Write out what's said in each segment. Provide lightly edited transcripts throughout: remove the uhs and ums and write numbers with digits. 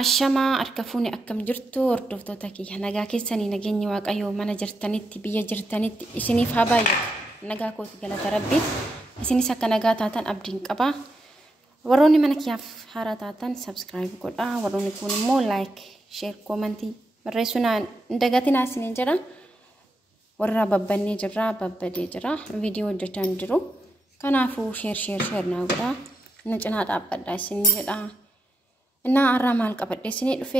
Ashama arkafuni akkam jirtu hordoftoota kiyya nagaa keessanii nageenyi waaqayyoo mana jirtanitti biyya jirtanitti isiniif haa baay'atu nagaa kooti galata rabbii isinis akka nagaa taatan abdiin qaba warroonni mana kiyyaaf haaraa taatan subscribe godhaa warroonni kun immoo like share comment barreessuun dagatinaa isiniin jira warra babbannee jirra babbadee jira viidiyoo hojjechaa jiru kanaafuu share naa godhaa na cinaa dhaabbadhaa isiniin jedha እና አራማል ቀበደስኒ ዱፌ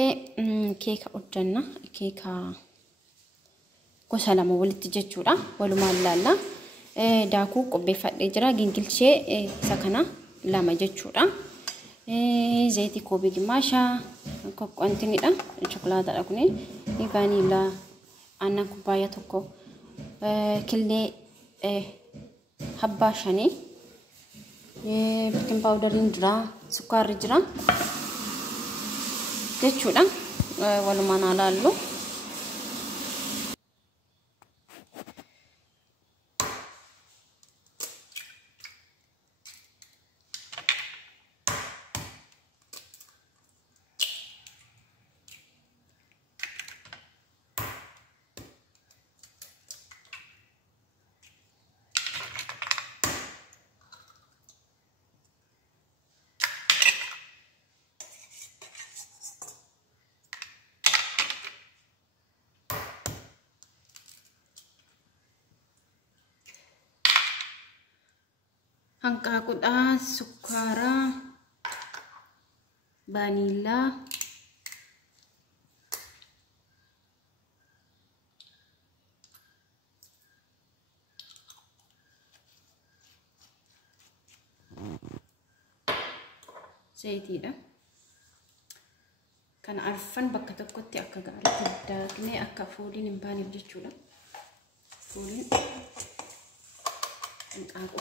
ኬክ ኦደና ኬካ ጎሰላሙ ወልት ጀቹዳ ወሉማላላ ዳኩ ቆቤፋዴ ጅራ ግንግልቼ ሰከና ላማ ጀቹዳ ዘይቲ ኮቢ ግማሻ ኮቆንቲኒዳ ቾኮላታ ዳኩኔ ቫኒላ አና ኩባያ ተኮ ክልኔ ሀባሻኔ ቤኪንግ ፓውደር እንድራ ስኳር ጅራ jechuudha walumaan alaallu Angka kuda sukara vanilla zaytida kan arfan bakka tokkotti akka gaariitti daaknee akka fooliin hin baaneef jechuudha fooliin hanqaaqu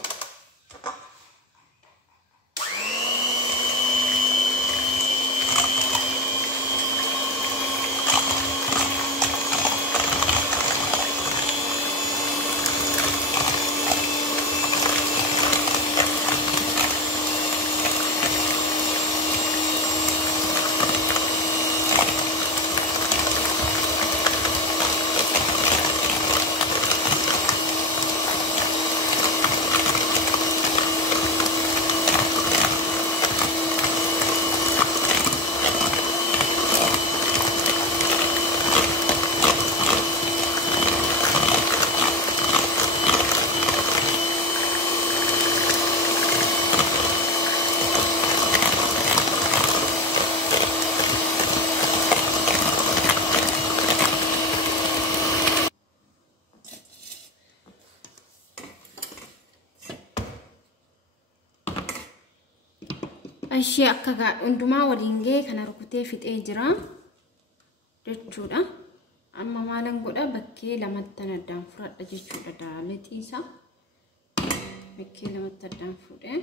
Ashi akka gaadhundumaa waliin ga'e kana rukutee fixee jira jechuudha. Amma maalan godha bakkee lamatti addaan fudhadha jechuudha daaletii isaa. Bakkee lamatti addaan fudhee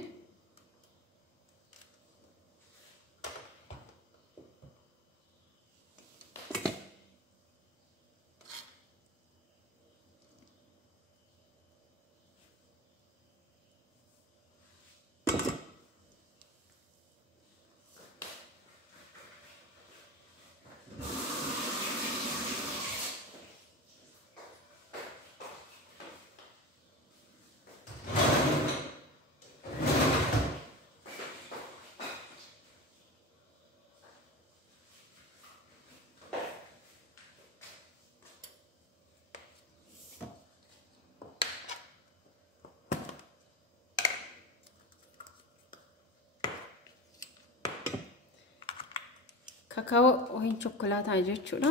kakao ohin chokolata jechuudha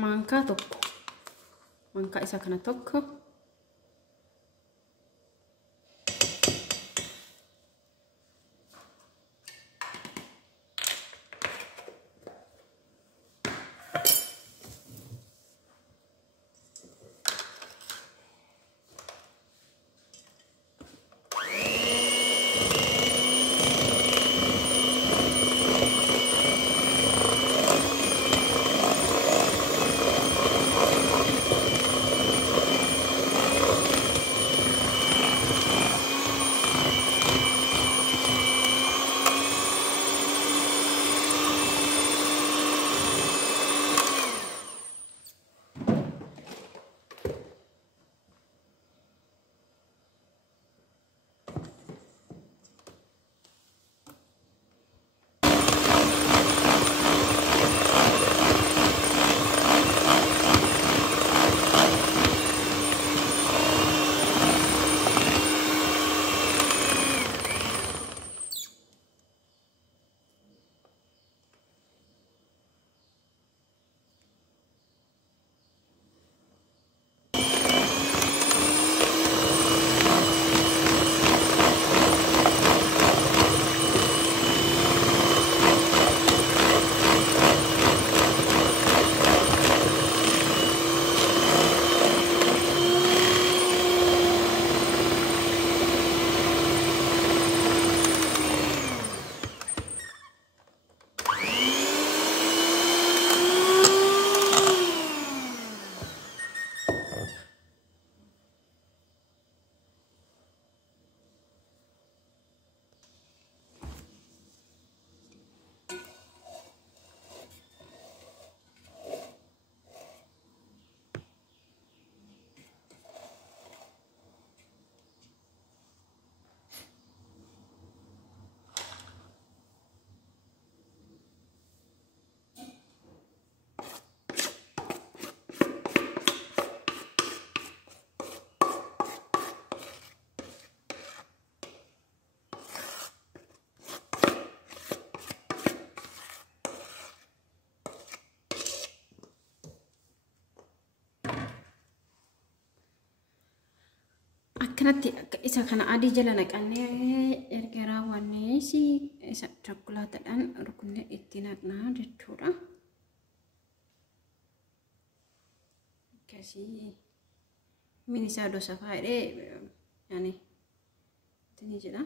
manka tokko manka isa kana tokko akkanatti isa kana adii jala naqannee erga raawwannee isa chokolaataadhaan rukunnee itti naqnaa jechuudha. Akkasii min isaa dosa faayidee yani tini jedha.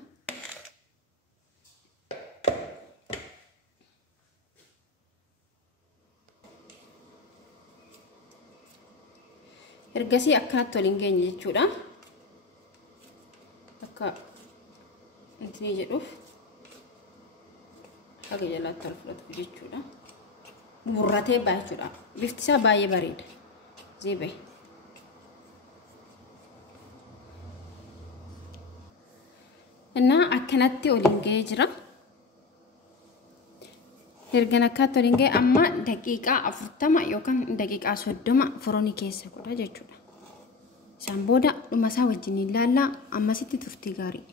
Ergasii akkanatti waliin geenye jechuudha. Akka intini jedhuuf haga jalaatti ol fudhatu jechuudha. Murratee baay'ee jechuudha. Bifti isaa baay'ee bareeda. Zebee. Innaa akkanatti waliin ga'ee jira. Erga akkanatti waliin ga'e amma daqiiqaa 40 yookaan daqiiqaa 30 foroonii keessa godha jechuudha. Isaan booda dhuma isaa wajjin ilaallaa ammasitti turtii gaarii.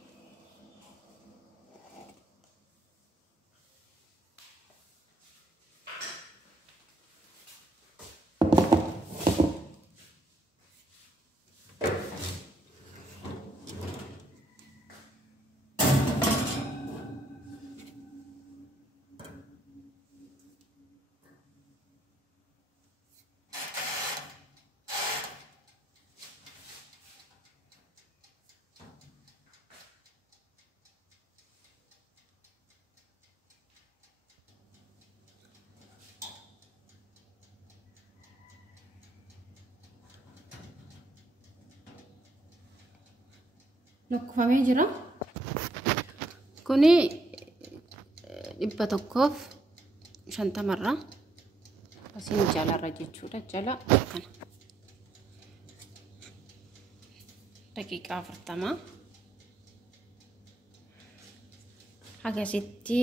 Lokkofamee jira. Kuni 150 irraa asiin jalarra jechuudha. Jala kana daqiiqaa 40 hagasitti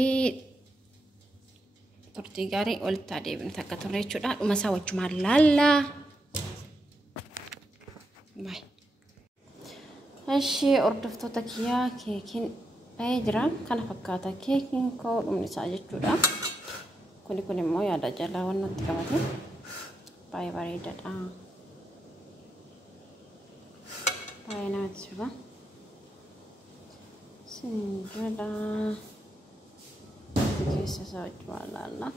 turtii gaarii walitti adeemne takka turre jechuudha. Dhuma isaa wajjumaan laallaa. Bye. Ashi ordoftoota kiyyaa keekiin dha'ee jira. Kana fakkaata keekiin koo dhumni isaa jechuudha. Kun immoo yaada jalaa waan nutti qabate baay'ee bareedaadha. Baay'ee namatti tola. Sinjala keessa isaa wajjumaan laallaa.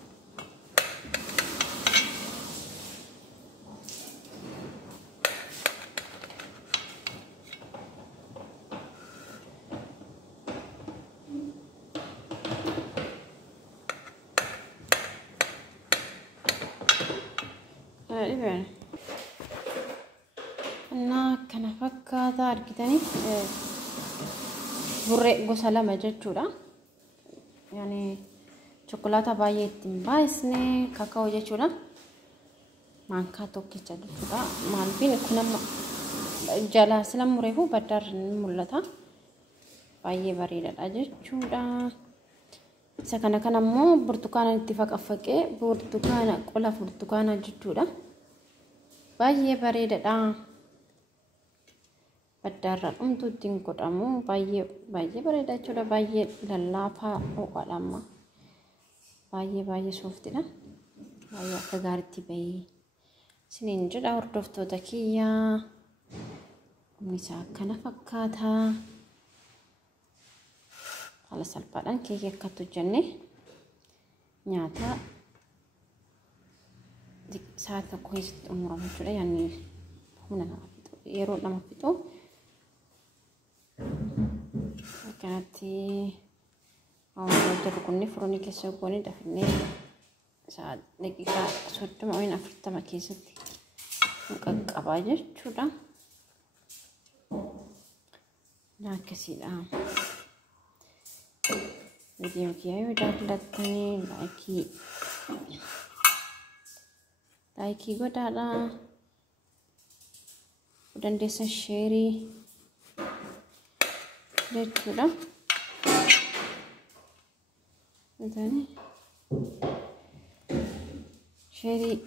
Nah, kana fakkaata argitanii burree gosa lama jechuudha. Yani chokolaata baay'ee ittiin baay'isne kakao jechuudha. Maankaa tokkicha jechuudha. Maalbiin kun amma jala sila mureefu baddaarra ni mul'ata. Baay'ee bareedaadha jechuudha. Isa kana ammoo burtukaana itti faqaffaqee burtukaana qola burtukaana jechuudha. Baay'ee bareedaadha. Baddaarra dhumtu ittiin godhamu baay'ee bareeda jechuudha. Baay'ee lallaafaa ho'aadha amma. Baay'ee sooftidha. Baay'ee akka gaariitti bahee isiniin jedha hordoftoota kiyyaa. Dhumni isaa akkana fakkaata. Haala salphaadhaan keekii akkatti hojjenne nyaata sa'aatii tokko keessatti xumurama jechuudha. Yaani humna nama fixu yeroo nama fixu akkanatti waan jirru kunni foroonii keessa goonee dafnee sa'a daqiiqaa 30 yookiin 40 keessatti qaqqabaa jechuudha. Akkasiidha. Video kiyya yoo jaallattanii laayikii godhaadha. Dandeessa sheerii jechuudha. Sheerii,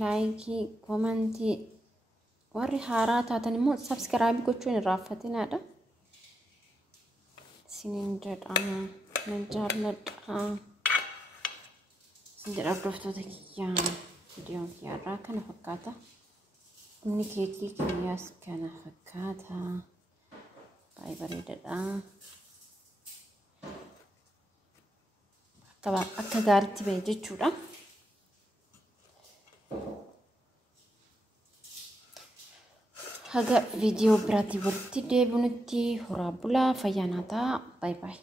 laayikii, komentii warri haaraa taatan immoo sabskiraayib gochuun hin raaffatinaadha. Sinin jedha nan jaalladha. Sin jedha hordoftoota kiyyaa. Viidiyoon kiyyaarraa kana fakkaata. Inni keekii kiyyaas kana fakkaata. Baay'ee bareedaadha. Akka gaariitti ba'e jechuudha. Haga viidiyoo biraatti walitti deebinutti horaa bulaa fayyaa naa ta'aa. Baay'ee baay'ee.